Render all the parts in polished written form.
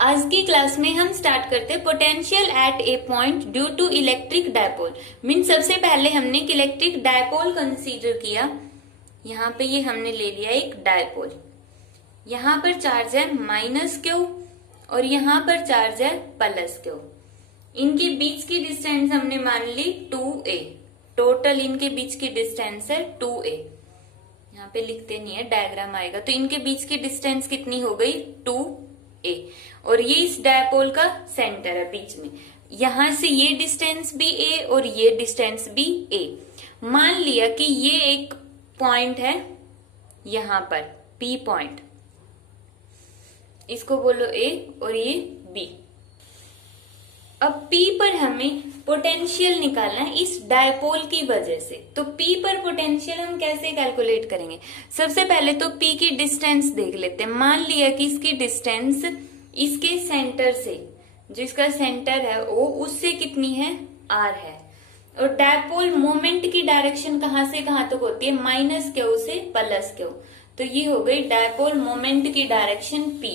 आज की क्लास में हम स्टार्ट करते हैं potential at a point due to electric dipole. Mean सबसे पहले हमने एक इलेक्ट्रिक डायपोल कंसीडर किया। यहाँ पे ये हमने ले लिया एक डायपोल। यहाँ पर चार्ज है माइनस क्यू और यहाँ पर चार्ज है प्लस क्यू। इनके बीच की डिस्टेंस हमने मान ली 2a। टोटल इनके बीच की डिस्टेंस है 2a। यहाँ पे लिखते नहीं है, डायग्राम आएगा तो इनके बीच की डिस्टेंस कितनी हो गई 2a। और ये इस डायपोल का सेंटर है बीच में। यहां से ये डिस्टेंस भी a और ये डिस्टेंस भी a। मान लिया कि ये एक पॉइंट है यहां पर P पॉइंट, इसको बोलो A और ये B। अब P पर हमें पोटेंशियल निकालना है इस डायपोल की वजह से। तो P पर पोटेंशियल हम कैसे कैलकुलेट करेंगे? सबसे पहले तो P की डिस्टेंस देख लेते हैं। मान लिया कि इसकी डिस्टेंस इसके सेंटर से, जो इसका सेंटर है O, उससे कितनी है R है। और डायपोल मोमेंट की डायरेक्शन कहां से कहां तक होती है? माइनस क्यू से प्लस क्यू। तो ये हो गई डायपोल मोमेंट की डायरेक्शन P।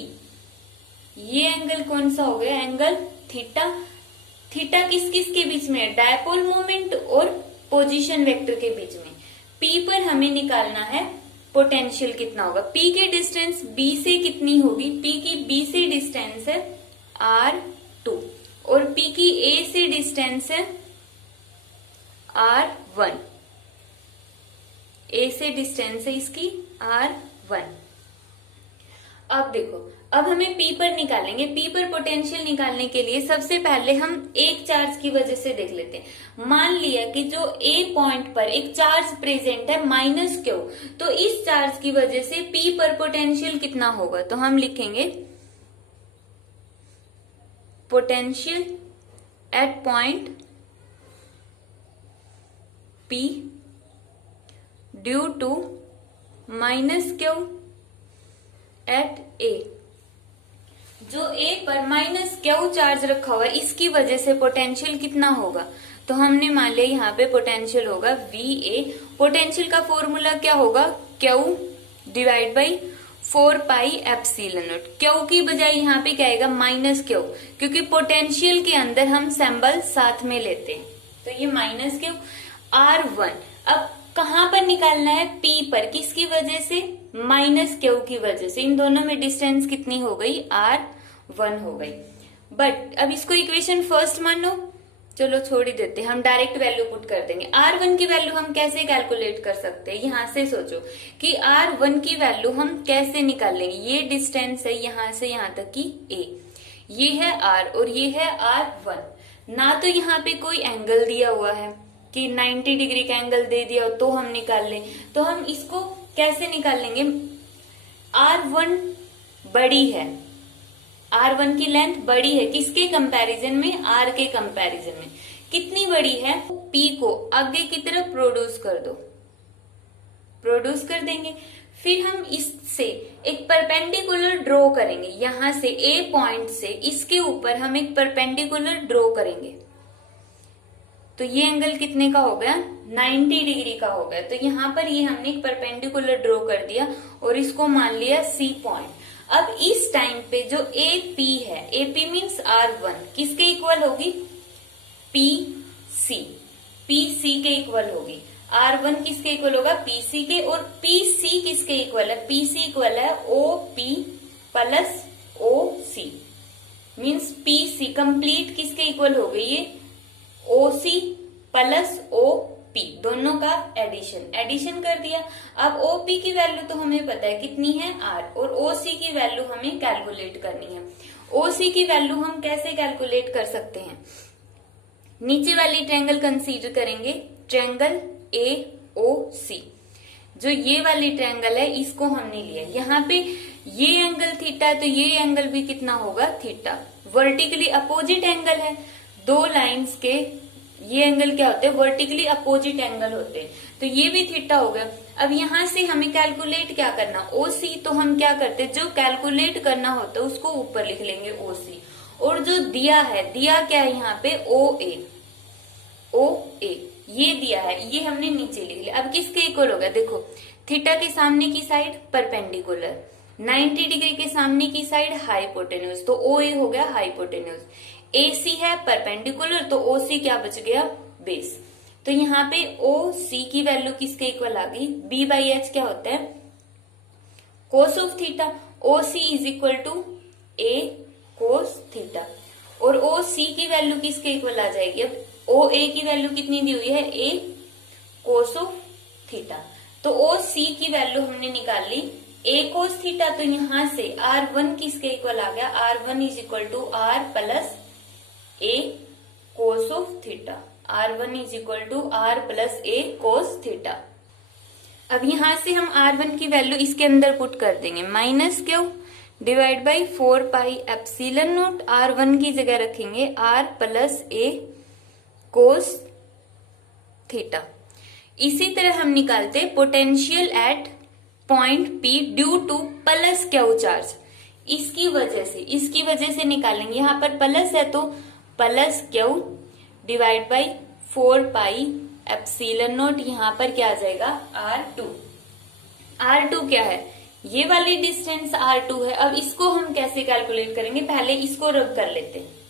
ये एंगल कौन सा हो गया? Angle theta. थीटा किस किस के बीच में है? डायपोल मोमेंट और पोजीशन वेक्टर के बीच में। P पर हमें निकालना है पोटेंशियल कितना होगा। P की डिस्टेंस B से कितनी होगी? P की B से डिस्टेंस है R2 और P की A से डिस्टेंस है R1। A से डिस्टेंस है इसकी R1। अब देखो, अब हमें P पर निकालेंगे। P पर पोटेंशियल निकालने के लिए सबसे पहले हम एक चार्ज की वजह से देख लेते हैं। मान लिया कि जो A पॉइंट पर एक चार्ज प्रेजेंट है माइनस क्यू, तो इस चार्ज की वजह से P पर पोटेंशियल कितना होगा? तो हम लिखेंगे potential at point P due to minus q at A। जो A पर माइनस क्यू चार्ज रखा हुआ है, इसकी वजह से पोटेंशियल कितना होगा? तो हमने मान लिया यहाँ पे पोटेंशियल होगा VA। पोटेंशियल का फॉर्मूला क्या होगा? Q divide by 4 pi epsilon not. Q की बजाय यहाँ पे क्या आएगा? माइनस क्यू, क्योंकि पोटेंशियल के अंदर हम सिंबल साथ में लेते हैं। तो ये माइनस क्यू R1। अब कहां पर निकालना है? P पर। किसकी वजह से? माइनस क्यू की वजह से। इन दोनों में डिस्टेंस कितनी हो गई? R1 हो गई। बट अब इसको इक्वेशन फर्स्ट मानो, चलो छोड़ ही देते हैं, हम डायरेक्ट वैल्यू पुट कर देंगे। R1 की वैल्यू हम कैसे कैलकुलेट कर सकते हैं? यहां से सोचो कि R1 की वैल्यू हम कैसे निकालेंगे। ये डिस्टेंस है यहां से यहां तक की A, ये है R और ये है R1। ना तो यहाँ पे कोई एंगल दिया हुआ है कि 90 डिग्री का एंगल दे दिया तो हम निकाल लें। तो हम इसको कैसे निकालेंगे? R1 बड़ी है, R1 की लेंथ बड़ी है किसके कंपैरिजन में? R के कंपैरिजन में। कितनी बड़ी है? P को आगे की तरफ प्रोड्यूस कर दो, प्रोड्यूस कर देंगे। फिर हम इससे एक परपेंडिकुलर ड्रॉ करेंगे। यहां से A पॉइंट से इसके ऊपर हम एक परपेंडिकुलर ड्रॉ करेंगे। तो ये एंगल कितने का हो गया? 90 डिग्री का हो गया। तो यहाँ पर ये हमने एक परपेंडिकुलर ड्रॉ कर दिया और इसको मान लिया C पॉइंट। अब इस टाइम पे जो AP है, AP मीन्स R1 किसके इक्वल होगी? PC। PC के इक्वल होगी। R1 किसके इक्वल होगा? PC के। और PC किसके इक्वल है? PC इक्वल है OP plus OC। Means PC complete किसके इक्वल हो गई? ये OC प्लस OP, दोनों का एडिशन कर दिया। अब OP की वैल्यू तो हमें पता है कितनी है? R। और OC की वैल्यू हमें कैलकुलेट करनी है। OC की वैल्यू हम कैसे कैलकुलेट कर सकते हैं? नीचे वाली ट्रायंगल कंसीडर करेंगे, ट्रायंगल AOC। जो ये वाली ट्रायंगल है इसको हमने लिया। यहाँ पे ये एंगल थीटा है तो ये एंगल भी कितना होगा? थीटा। वर्टिकली अपोजिट एंगल है। दो लाइंस के ये एंगल क्या होते हैं? वर्टिकली अपोजिट एंगल होते हैं। तो ये भी थीटा हो गया। अब यहां से हमें कैलकुलेट क्या करना? OC। तो हम क्या करते हैं? जो कैलकुलेट करना होता है उसको ऊपर लिख लेंगे OC। और जो दिया है, दिया क्या है यहाँ पे? OA ये दिया है, ये हमने नीचे लिख लिया। अब किसके इक्वल होगा? देखो, थीटा के सामने की साइड परपेंडिकुलर 90 डिग्री के सामने की साइड हाइपोटेन्यूज, तो ओ ए हो गया हाइपोटेन्यूज। AC है परपेंडिकुलर, तो OC क्या बच गया, बेस। तो यहाँ पे OC की वैल्यू किसके इक्वल आ गई, B/H क्या होता है, cos of theta. OC is equal to A cos theta, और OC की वैल्यू किसके इक्वल आ जाएगी, अब OA की वैल्यू कितनी दी हुई है, A कोस ऑफ थीटा। तो OC की वैल्यू हमने निकाल ली A कोस थीटा, तो यहां से R1 किसके इक्वल आ गया, R1 is equal to R plus A cos of theta. R1 is equal to R plus A cos theta. अब यहां से हम R1 की वैल्यू इसके अंदर पुट कर देंगे, minus Q divide by 4 pi epsilon not, R1 की जगह रखेंगे R plus A cos theta. इसी तरह हम निकालते potential at point P due two plus Q charge, इसकी वजह से निकालेंगे। यहाँ पर प्लस है तो plus Q divide by 4 pi epsilon not, यहाँ पर क्या आ जाएगा R2। R2 क्या है, ये वाली डिस्टेंस R2 है। अब इसको हम कैसे कैलकुलेट करेंगे, पहले इसको रब कर लेते हैं।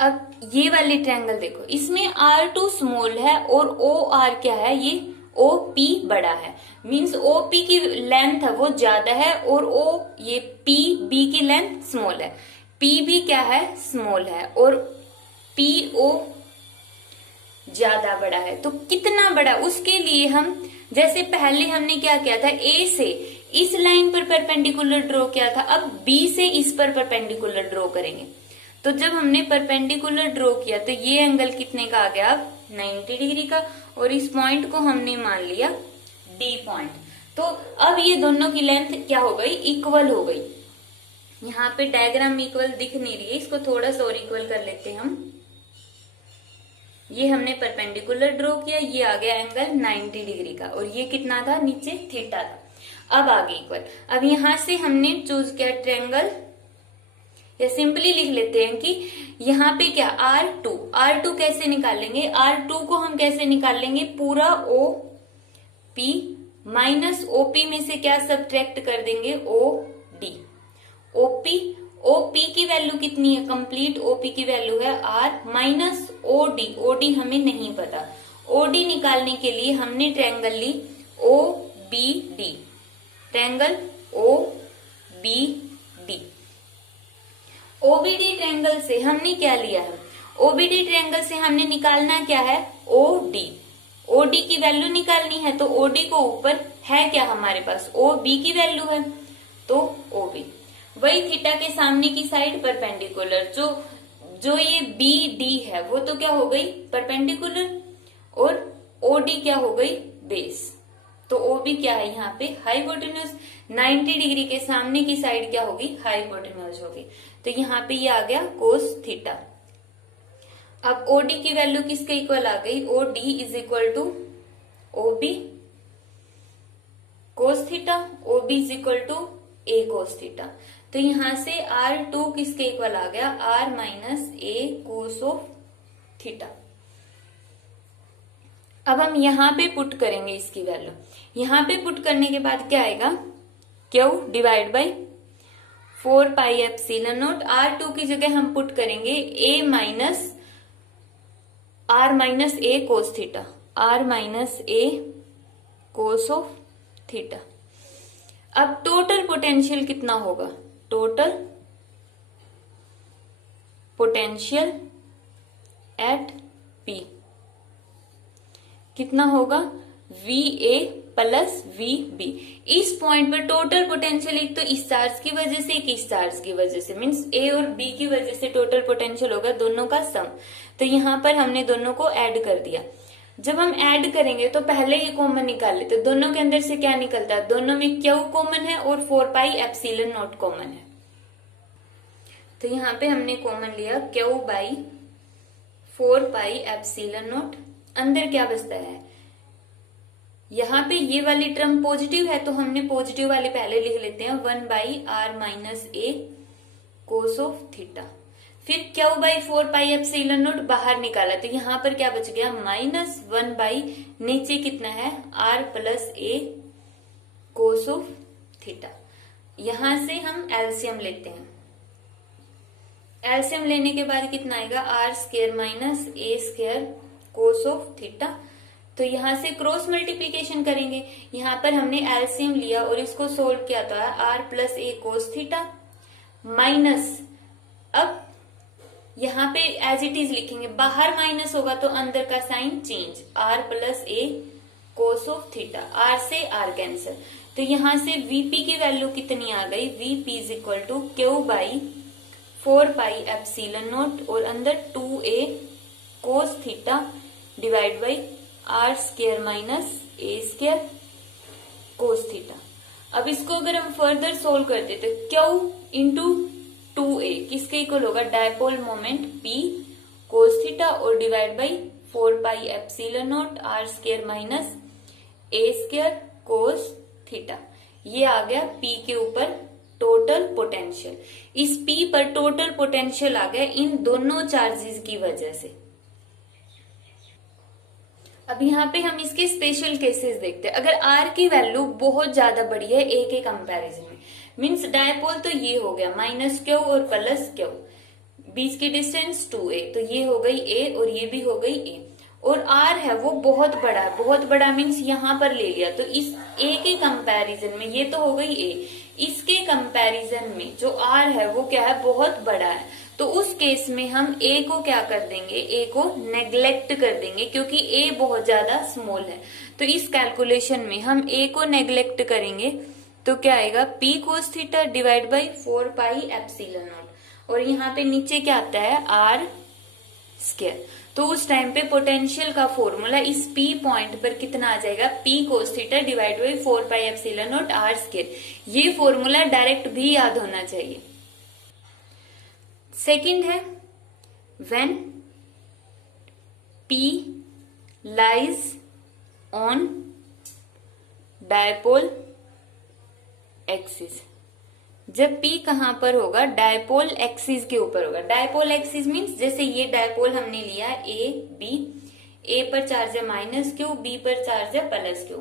अब ये वाली ट्रायंगल देखो, इसमें R2 स्मॉल है और OR क्या है, ये OP बड़ा है, मींस OP की लेंथ है वो ज्यादा है और ये PB की लेंथ स्मॉल है। PB क्या है, स्मॉल है, और PO ज्यादा बड़ा है। तो कितना बड़ा, उसके लिए हम जैसे पहले हमने क्या किया था, A से इस लाइन पर परपेंडिकुलर ड्रॉ किया था, अब B से इस पर परपेंडिकुलर ड्रॉ करेंगे। तो जब हमने परपेंडिकुलर ड्रॉ किया तो ये एंगल कितने का आ गया, 90 डिग्री का, और इस पॉइंट को हमने मान लिया D पॉइंट। तो अब ये दोनों की लेंथ क्या हो गई, इक्वल हो गई। यहाँ पे डायग्राम इक्वल दिख नहीं रही है, इसको थोड़ा सा और इक्वल कर लेते हैं हम। ये हमने परपेंडिकुलर ड्रॉ किया, ये आ गया एंगल 90 डिग्री का, और ये कितना था, नीचे थीटा था। अब आगे इक्वल। अब यहां से हमने चूज किया ट्रायंगल, या सिंपली लिख लेते हैं कि यहाँ पे क्या R2 कैसे निकालेंगे, R2 को हम कैसे निकालेंगे, पूरा OP माइनस OP में से क्या सब्ट्रैक्ट कर देंगे, OD। OP की वैल्यू कितनी है, कंप्लीट OP की वैल्यू है R माइनस OD हमें नहीं पता। OD निकालने के लिए हमने ट्रायंगल ली OBD, ट्रायंगल OBD ट्रायंगल से हमने क्या लिया है, OBD ट्रायंगल से हमने निकालना क्या है, OD की वैल्यू निकालनी है। तो OD को ऊपर है क्या हमारे पास, OB की वैल्यू है, तो OB। वही थीटा के सामने की साइड परपेंडिकुलर, जो ये BD है वो तो क्या हो गई परपेंडिकुलर, और OD क्या हो गई, बेस। तो OB क्या है यहाँ पे, हाइपोटेन्यूज। 90 डिग्री के सामने की साइड क्या होगी, हाइपोटेन्यूज होगी। तो यहाँ पे ये आ गया कोस थीटा। अब OD की वैल्यू किसके इक्वल आ गई, OD is equal to OB cos theta, OB is equal to A cos theta. तो यहां से R2 किसके इक्वल आ गया, R minus A cos of theta. अब हम यहाँ पे पुट करेंगे इसकी वैल्यू, यहाँ पे पुट करने के बाद क्या आएगा, Q divide by 4 pi epsilon not. R2 की जगह हम पुट करेंगे A minus R minus A cos theta, R minus A cos of theta. अब टोटल पोटेंशियल कितना होगा, टोटल पोटेंशियल एट P कितना होगा, VA प्लस VB। इस पॉइंट पर टोटल पोटेंशियल एक तो इस चार्ज की वजह से, एक इस चार्ज की वजह से, मीन्स A और B की वजह से टोटल पोटेंशियल होगा, दोनों का सम। तो यहाँ पर हमने दोनों को ऐड कर दिया। जब हम ऐड करेंगे तो पहले ये कॉमन निकाल लेते, तो दोनों के अंदर से क्या निकलता है, दोनों में Q कॉमन है और 4 पाई एप्सिलॉन नॉट कॉमन है। तो यहाँ पे हमने कॉमन लिया Q by 4 pi epsilon not. अंदर क्या बचता है, यहाँ पे ये वाली टर्म पॉजिटिव है तो हमने पॉजिटिव वाले पहले लिख लेते हैं, 1 by R minus A cos of theta. फिर Q by 4 pi epsilon not बाहर निकाला, तो यहाँ पर क्या बच गया, माइनस 1 बाई नीचे कितना है R plus A cos of theta. यहां से हम एलसीएम लेते हैं। एलसीएम लेने के बाद कितना आएगा, R square minus A square cos of theta. तो यहां से क्रॉस मल्टीप्लीकेशन करेंगे। यहां पर हमने एलसीएम लिया और इसको सोल्व किया था, R plus A cos theta minus, अब यहां पे एज इट इज लिखेंगे, बाहर माइनस होगा तो अंदर का sign change, R plus A cos of theta, R से आर कैंसिल। तो यहां से वीपी की वैल्यू कितनी आ गई, VP is equal to q by 4 pi epsilon naught और अंदर 2a cos theta divide by R square minus A square cos theta. अब इसको अगर हम फर्दर सोल्व करते तो क्यू इंटू 2a किसके इक्वल होगा, dipole moment P cos theta और divide by 4 pi epsilon naught r square minus A square cos theta. ये आ गया P के ऊपर टोटल पोटेंशियल। इस P पर टोटल पोटेंशियल आ गया इन दोनों चार्जेस की वजह से। अब यहाँ पे हम इसके स्पेशल केसेस देखते हैं। अगर R की वैल्यू बहुत ज्यादा बड़ी है A के कंपैरिजन में, मीन्स डायपोल तो ये हो गया माइनस क्यू और प्लस क्यू, बीच की डिस्टेंस 2a, तो ये हो गई A और ये भी हो गई A, और R है वो बहुत बड़ा है, बहुत बड़ा मीन्स यहाँ पर ले लिया तो इस A के कंपैरिजन में ये तो हो गई A, इसके कंपैरिजन में जो R है वो क्या है, बहुत बड़ा है। तो उस केस में हम A को क्या कर देंगे, A को नेग्लेक्ट कर देंगे क्योंकि A बहुत ज्यादा स्मॉल है। तो इस कैलकुलेशन में हम A को नेग्लेक्ट करेंगे तो क्या आएगा, P cos theta divide by 4 pi epsilon naught, और यहाँ पे नीचे क्या आता है, R स्क्वायर। तो उस टाइम पे पोटेंशियल का फॉर्मूला इस P पॉइंट पर कितना आ जाएगा, P cos theta divide by 4 pi epsilon naught R square. ये फॉर्मूला डायरेक्ट भी याद होना चाहिए। सेकंड है, when P lies on dipole axis. जब P कहां पर होगा, डायपोल एक्सिस के ऊपर होगा। डायपोल एक्सिस मींस जैसे ये डायपोल हमने लिया A B, A पर चार्ज है माइनस क्यू, B पर चार्ज है प्लस क्यू,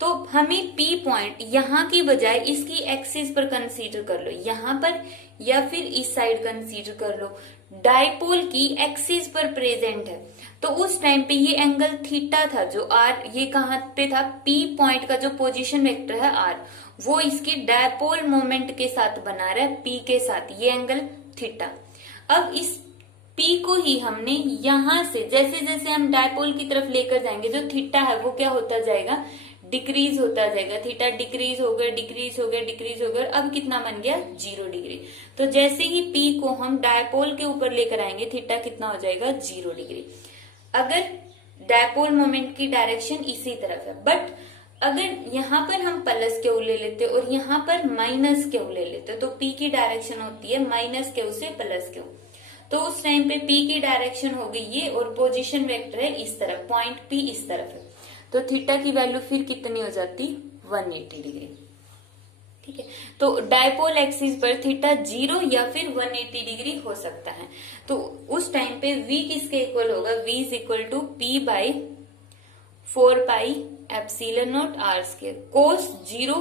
तो हमें P पॉइंट यहाँ की बजाय इसकी एक्सिस पर कंसीडर कर लो, यहाँ पर या फिर इस साइड कंसीडर कर लो। डायपोल की एक्सिस पर प्रेजेंट है तो उस टाइम पे ये एंगल थीटा था जो R, ये कहां पे था, P पॉइंट का जो पोजीशन वेक्टर है R, वो इसकी डायपोल मोमेंट के साथ बना रहा है P के साथ, ये एंगल थीटा। अब इस P को ही हमने यहां से जैसे जैसे हम डायपोल की तरफ लेकर जाएंगे, जो थीटा है वो क्या होता जाएगा, डिक्रीज होता जाएगा। थीटा डिक्रीज हो गया, डिक्रीज हो गया, डिक्रीज हो गया, अब कितना बन गया, 0 डिग्री। तो जैसे ही P को हम डायपोल के ऊपर लेकर आएंगे, थीटा कितना हो जाएगा, 0 डिग्री। अगर डायपोल मोमेंट की डायरेक्शन इसी तरफ है, बट अगर यहाँ पर हम प्लस क्यू ले लेते और यहाँ पर माइनस क्यू ले लेते तो P की डायरेक्शन होती है माइनस क्यू से प्लस क्यू। तो उस टाइम पे P की डायरेक्शन होगी ये और पोजीशन वेक्टर है इस तरफ, पॉइंट P इस तरफ है, तो थीटा की वैल्यू फिर कितनी हो जाती, 180 डिग्री। ठीक है, तो डायपोल एक्सिस पर थीटा 0 या फिर 180 डिग्री हो सकता है। तो उस टाइम पे V किसके इक्वल होगा, V is equal to P by 4 pi epsilon naught R square, cos 0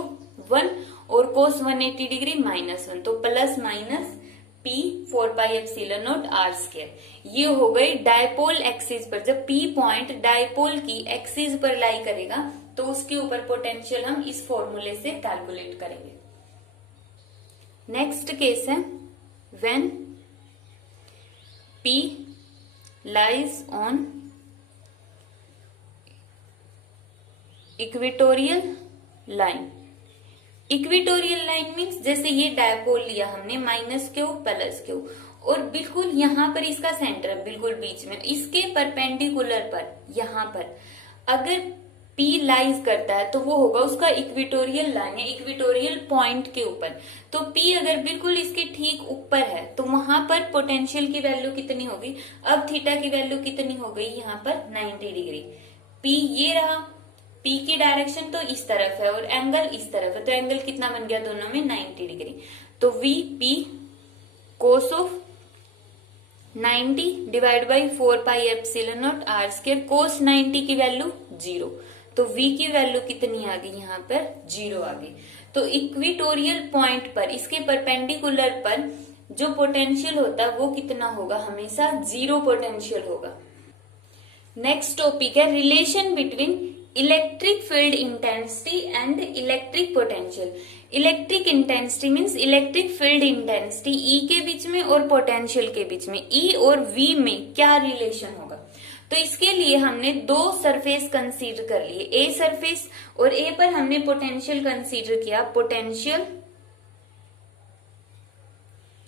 1 और कोस 180 डिग्री -1, तो plus minus P 4 pi epsilon naught R square. ये हो गई डायपोल एक्सिस पर। जब P पॉइंट डायपोल की एक्सिस पर लाई करेगा तो उसके ऊपर पोटेंशियल हम इस फॉर्मूले से कैलकुलेट करेंगे। नेक्स्ट केस है, when P lies on equatorial line. Equatorial line means जैसे ये डायपोल लिया हमने माइनस क्यू प्लस क्यू और बिल्कुल यहाँ पर इसका सेंटर है, बिल्कुल बीच में, इसके परपेंडिकुलर पर यहाँ पर अगर P लाइज करता है तो वो होगा उसका इक्वेटोरियल लाइन या इक्वेटोरियल पॉइंट के ऊपर। तो P अगर बिल्कुल इसके ठीक ऊपर है तो वहां पर पोटेंशियल की वैल्यू कितनी होगी, अब थीटा की वैल्यू कितनी हो गई यहाँ पर 90 डिग्री। P ये रहा, P की डायरेक्शन तो इस तरफ है और एंगल इस तरफ है, तो एंगल कितना बन गया दोनों में, 90 डिग्री। तो VP cos of 90 divide by 4 pi epsilon naught R square, cos 90 की वैल्यू 0, तो V की वैल्यू कितनी आ गई यहाँ पर, 0 आ गई। तो इक्विटोरियल पॉइंट पर, इसके परपेंडिकुलर पर जो पोटेंशियल होता है वो कितना होगा, हमेशा 0 पोटेंशियल होगा। नेक्स्ट टॉपिक है relation between electric field intensity and electric potential. Electric intensity means electric field intensity ई के बीच में और पोटेंशियल के बीच में, ई और वी में क्या रिलेशन होगा। तो इसके लिए हमने दो सरफेस कंसीडर कर लिए, ए सरफेस, और ए पर हमने पोटेंशियल कंसीडर किया, potential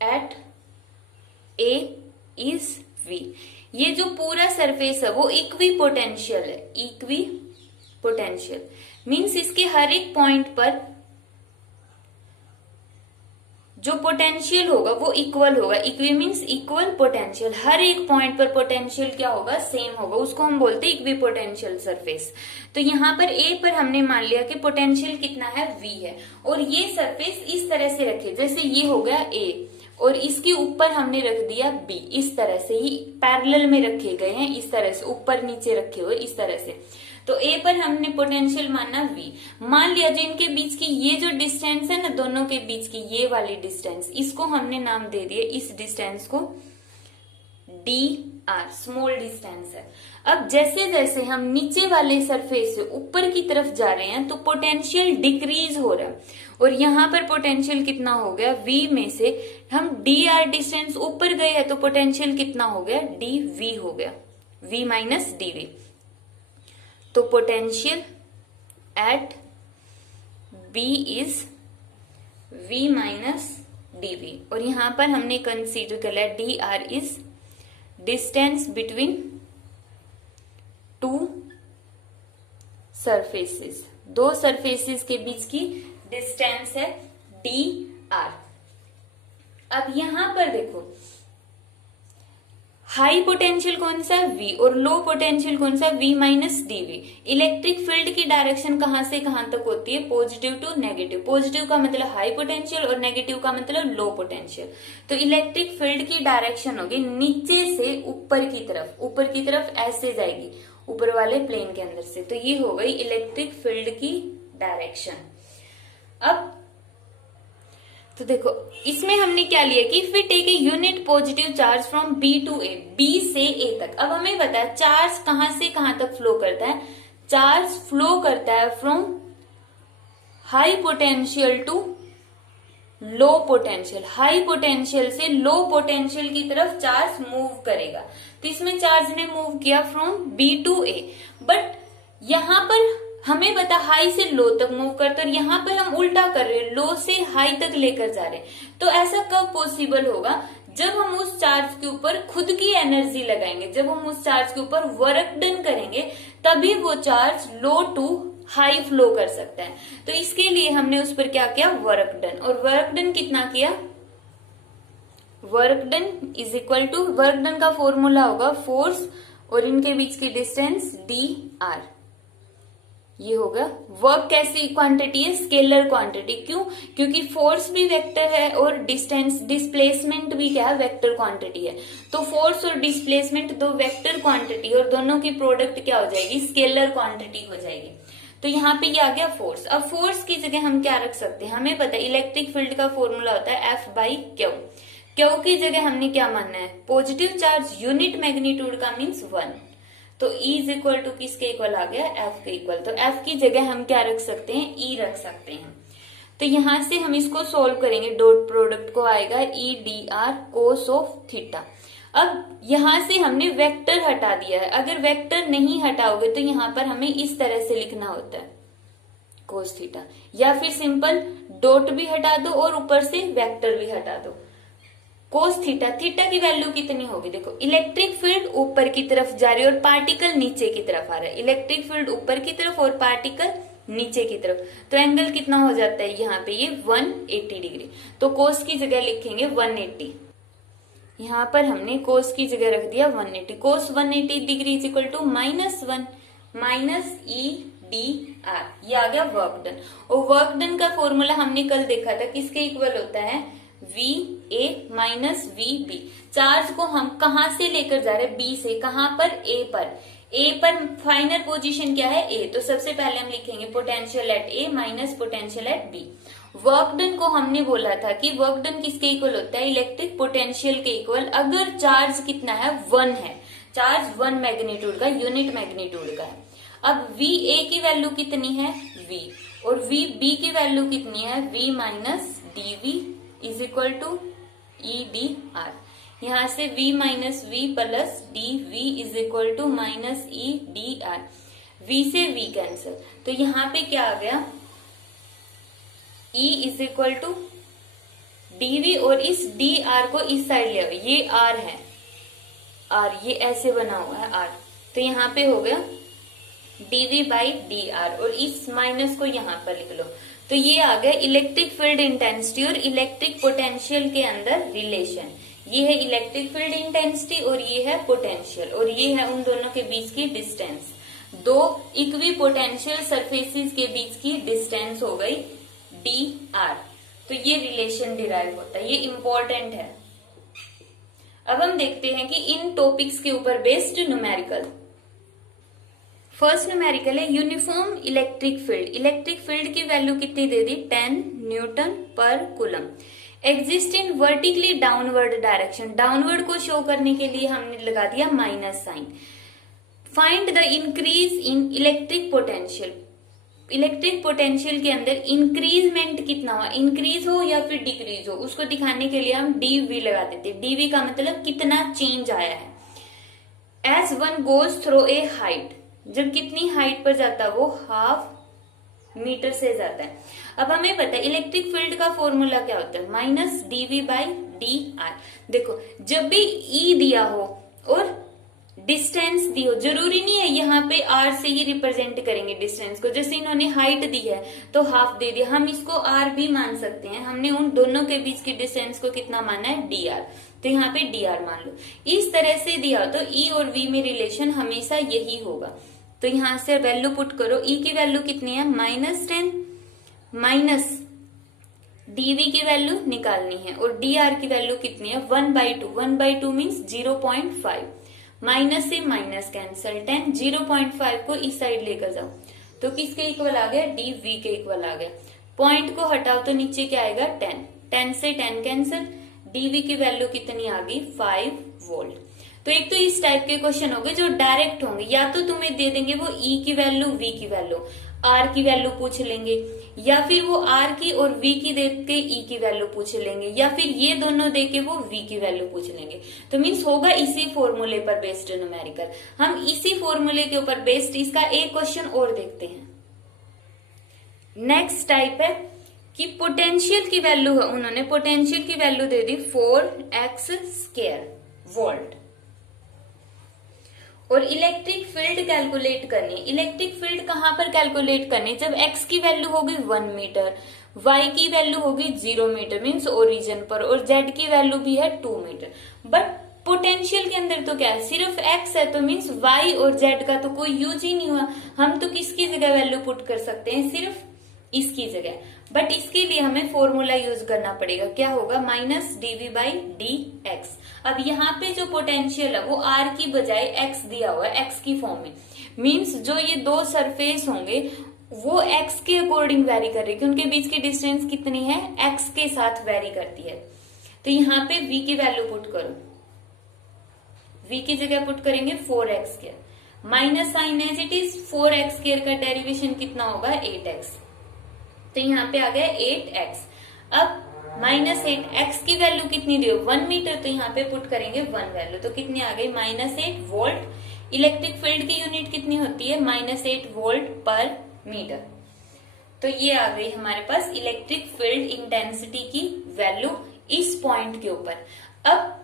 at A is V. ये जो पूरा सरफेस है वो इक्वी पोटेंशियल है, इक्वी पोटेंशियल मीन्स इसके हर एक पॉइंट पर जो पोटेंशियल होगा वो इक्वल होगा। इक्वी मीन्स इक्वल पोटेंशियल, हर एक पॉइंट पर पोटेंशियल क्या होगा, सेम होगा, उसको हम बोलते हैं इक्वी पोटेंशियल सरफेस। तो यहाँ पर ए पर हमने मान लिया कि पोटेंशियल कितना है, वी है, और ये सरफेस इस तरह से रखे, जैसे ये हो गया ए और इसके ऊपर हमने रख दिया बी, इस तरह से ही पैरेलल में रखे गए हैं, इस तरह से ऊपर नीचे रखे हुए इस तरह से। तो ए पर हमने पोटेंशियल माना वी, मान लिया जो इनके बीच की ये जो डिस्टेंस है ना, दोनों के बीच की ये वाली डिस्टेंस, इसको हमने नाम दे दिया, इस डिस्टेंस को डी आर, स्मॉल डिस्टेंस है। अब जैसे जैसे हम नीचे वाले सरफेस से ऊपर की तरफ जा रहे हैं तो पोटेंशियल डिक्रीज हो रहा है, और यहाँ पर पोटेंशियल कितना हो गया, V में से हम डी आर डिस्टेंस ऊपर गए हैं तो पोटेंशियल कितना हो गया, डी वी हो गया, V माइनस डी वी। तो potential at B is V minus d V, और यहां पर हमने कंसीडर कर लिया d r is distance between two surfaces, दो सरफेसेस के बीच की डिस्टेंस है डी आर। अब यहां पर देखो हाई पोटेंशियल कौन सा है, V, और लो पोटेंशियल कौन सा है, V minus d V. Electric field की डायरेक्शन कहां से कहां तक होती है, पॉजिटिव टू नेगेटिव। पॉजिटिव का मतलब हाई पोटेंशियल और नेगेटिव का मतलब लो पोटेंशियल। तो इलेक्ट्रिक फील्ड की डायरेक्शन होगी नीचे से ऊपर की तरफ, ऊपर की तरफ ऐसे जाएगी ऊपर वाले प्लेन के अंदर से। तो ये हो गई इलेक्ट्रिक फील्ड की डायरेक्शन। अब तो देखो इसमें हमने क्या लिया कि if we take a unit positive charge from B to A, B से ए तक। अब हमें पता है चार्ज कहां से कहां तक फ्लो करता है, चार्ज फ्लो करता है from high potential to low potential. High potential से लो पोटेंशियल की तरफ चार्ज मूव करेगा। तो इसमें चार्ज ने मूव किया from B to A, but यहां पर हमें पता हाई से लो तक मूव करते, और यहाँ पर हम उल्टा कर रहे हैं, लो से हाई तक लेकर जा रहे हैं। तो ऐसा कब पॉसिबल होगा, जब हम उस चार्ज के ऊपर खुद की एनर्जी लगाएंगे, जब हम उस चार्ज के ऊपर वर्क डन करेंगे, तभी वो charge low to high flow कर सकता है। तो इसके लिए हमने उस पर क्या किया, वर्क डन। और वर्क डन कितना किया, work done is equal to, work done का फॉर्मूला होगा फोर्स और इनके बीच की डिस्टेंस डी आर। ये होगा वर्क कैसी क्वांटिटी है, स्केलर क्वांटिटी। क्यों, क्योंकि फोर्स भी वेक्टर है और डिस्टेंस डिस्प्लेसमेंट भी क्या है, वेक्टर क्वांटिटी है। तो फोर्स और डिस्प्लेसमेंट दो वेक्टर क्वांटिटी, और दोनों की प्रोडक्ट क्या हो जाएगी, स्केलर क्वांटिटी हो जाएगी। तो यहाँ पे ये आ गया फोर्स। अब फोर्स की जगह हम क्या रख सकते हैं, हमें पता है इलेक्ट्रिक फील्ड का फॉर्मूला होता है एफ बाई क्यू। क्यू की जगह हमने क्या मानना है, पॉजिटिव चार्ज यूनिट मैग्नीट्यूड का मीन्स 1। तो E इज इक्वल टू किसके इक्वल आ गया, F के इक्वल। तो F की जगह हम क्या रख सकते हैं, E रख सकते हैं। तो यहां से हम इसको सोल्व करेंगे, डॉट प्रोडक्ट को आएगा E D R cos of theta. अब यहां से हमने वेक्टर हटा दिया है, अगर वेक्टर नहीं हटाओगे तो यहाँ पर हमें इस तरह से लिखना होता है कोस थीटा, या फिर सिंपल डॉट भी हटा दो और ऊपर से वेक्टर भी हटा दो। कोस थीटा, थीटा की वैल्यू कितनी होगी, देखो इलेक्ट्रिक फील्ड ऊपर की तरफ जा रही है और पार्टिकल नीचे की तरफ आ रहा है। इलेक्ट्रिक फील्ड ऊपर की तरफ और पार्टिकल नीचे की तरफ, तो एंगल कितना हो जाता है यहाँ पे, ये 180 डिग्री। तो कोस की जगह लिखेंगे 180। यहाँ पर हमने कोस की जगह रख दिया 180। Cos 180 degree is equal to -1 minus E d r. ये आ गया वर्क डन। और वर्क डन का फॉर्मूला हमने कल देखा था, किसके इक्वल होता है, V A minus V B. Charge को हम कहां से लेकर जा रहे हैं, बी से, कहां पर, ए पर। ए पर फाइनल पोजीशन क्या है, ए। तो सबसे पहले हम लिखेंगे potential at A minus potential at B. Work done को हमने बोला था कि वर्क डन किसके इक्वल होता है, इलेक्ट्रिक पोटेंशियल के इक्वल, अगर चार्ज कितना है 1 है, चार्ज 1 मैग्नीट्यूड का, यूनिट मैग्नीट्यूड का है। अब VA की वैल्यू कितनी है V, और VB की वैल्यू कितनी है V minus DV is equal to EDR। यहां से V minus V plus DV is equal to minus EDR। V से V कैंसिल, तो यहाँ पे क्या आ गया, E is equal to DV, और इस DR को इस साइड ले आओ, ये R है, R ये ऐसे बना हुआ है R, तो यहाँ पे हो गया DV बाई DR, और इस माइनस को यहाँ पर लिख लो। तो ये आ गया इलेक्ट्रिक फील्ड इंटेंसिटी और इलेक्ट्रिक पोटेंशियल के अंदर रिलेशन। ये है इलेक्ट्रिक फील्ड इंटेंसिटी और ये है पोटेंशियल, और ये है उन दोनों के बीच की डिस्टेंस। दो इक्वी पोटेंशियल सरफेसेस के बीच की डिस्टेंस हो गई DR। तो ये रिलेशन डिराइव होता है, ये इंपॉर्टेंट है। अब हम देखते हैं कि इन टॉपिक्स के ऊपर बेस्ड न्यूमेरिकल। फर्स्ट न्यूमेरिकल है uniform electric field. Electric field की वैल्यू कितनी दे दी, 10 न्यूटन पर coulomb. Exist in vertically downward direction, downward को शो करने के लिए हमने लगा दिया minus sign. Find the increase in electric potential, electric potential के अंदर इंक्रीजमेंट कितना हुआ, इंक्रीज हो या फिर डिक्रीज हो, उसको दिखाने के लिए हम DV लगा देते हैं। DV का मतलब कितना चेंज आया है। As one goes through a height, जब कितनी हाइट पर जाता है वो हाफ मीटर से जाता है। अब हमें पता है इलेक्ट्रिक फील्ड का फॉर्मूला क्या होता है, माइनस DV बाई DR। देखो जब भी E दिया हो और डिस्टेंस दी हो, जरूरी नहीं है यहाँ पे R से ही रिप्रेजेंट करेंगे डिस्टेंस को। जैसे इन्होंने हाइट दी है तो हाफ दे दिया, हम इसको R भी मान सकते हैं। हमने उन दोनों के बीच की डिस्टेंस को कितना माना है, DR, तो यहाँ पे DR मान लो। इस तरह से दिया हो तो E और V में रिलेशन हमेशा यही होगा। तो यहाँ से वैल्यू पुट करो, E की वैल्यू कितनी है -10, माइनस DV की वैल्यू निकालनी है, और DR की वैल्यू कितनी है 1/2। 1/2 मीन्स 0.5, माइनस से माइनस कैंसल, 10 0.5 को इस साइड लेकर जाओ तो किसके इक्वल आ गया, DV के इक्वल आ गया। पॉइंट को हटाओ तो नीचे क्या आएगा 10, 10 से 10 कैंसल, DV की वैल्यू कितनी आ गई 5 वोल्ट। तो एक तो इस टाइप के क्वेश्चन होंगे जो डायरेक्ट होंगे, या तो तुम्हें दे देंगे वो E की वैल्यू, V की वैल्यू, R की वैल्यू पूछ लेंगे, या फिर वो R की और V की दे के E की वैल्यू पूछ लेंगे, या फिर ये दोनों दे के वो V की वैल्यू पूछ लेंगे। तो मीन्स होगा इसी फॉर्मूले पर बेस्ड न्यूमेरिकल। हम इसी फॉर्मूले के ऊपर बेस्ड इसका एक क्वेश्चन और देखते हैं। नेक्स्ट टाइप है कि पोटेंशियल की वैल्यू है, उन्होंने पोटेंशियल की वैल्यू दे दी 4x² वोल्ट, और इलेक्ट्रिक फील्ड कैलकुलेट करनी। इलेक्ट्रिक फील्ड कहां पर कैलकुलेट करनी, जब x की वैल्यू होगी 1 मीटर, y की वैल्यू होगी 0 मीटर मीन्स ओरिजिन पर, और z की वैल्यू भी है 2 मीटर। बट पोटेंशियल के अंदर तो क्या है, सिर्फ x है, तो मीन्स y और z का तो कोई यूज ही नहीं हुआ। हम तो किसकी जगह वैल्यू पुट कर सकते हैं, सिर्फ इसकी जगह। बट इसके लिए हमें फॉर्मूला यूज करना पड़ेगा, क्या होगा -DV बाई dx। अब यहाँ पे जो पोटेंशियल है वो R की बजाय x दिया हुआ है, x की फॉर्म में। मीन्स जो ये दो सरफेस होंगे वो x के अकॉर्डिंग वेरी कर रही है, उनके बीच की डिस्टेंस कितनी है, x के साथ वेरी करती है। तो यहाँ पे v की वैल्यू पुट करो, v की जगह पुट करेंगे 4x², minus sign as it is, 4x² का डेरिवेशन कितना होगा 8x, तो यहाँ पे आ गया 8x। अब -8x की वैल्यू कितनी दी, 1 मीटर, तो यहाँ पे पुट करेंगे 1 वैल्यू, तो कितनी आ गई -8 वोल्ट। इलेक्ट्रिक फील्ड की यूनिट कितनी होती है, -8 वोल्ट पर मीटर। तो ये आ गई हमारे पास इलेक्ट्रिक फील्ड इंटेंसिटी की वैल्यू इस पॉइंट के ऊपर। अब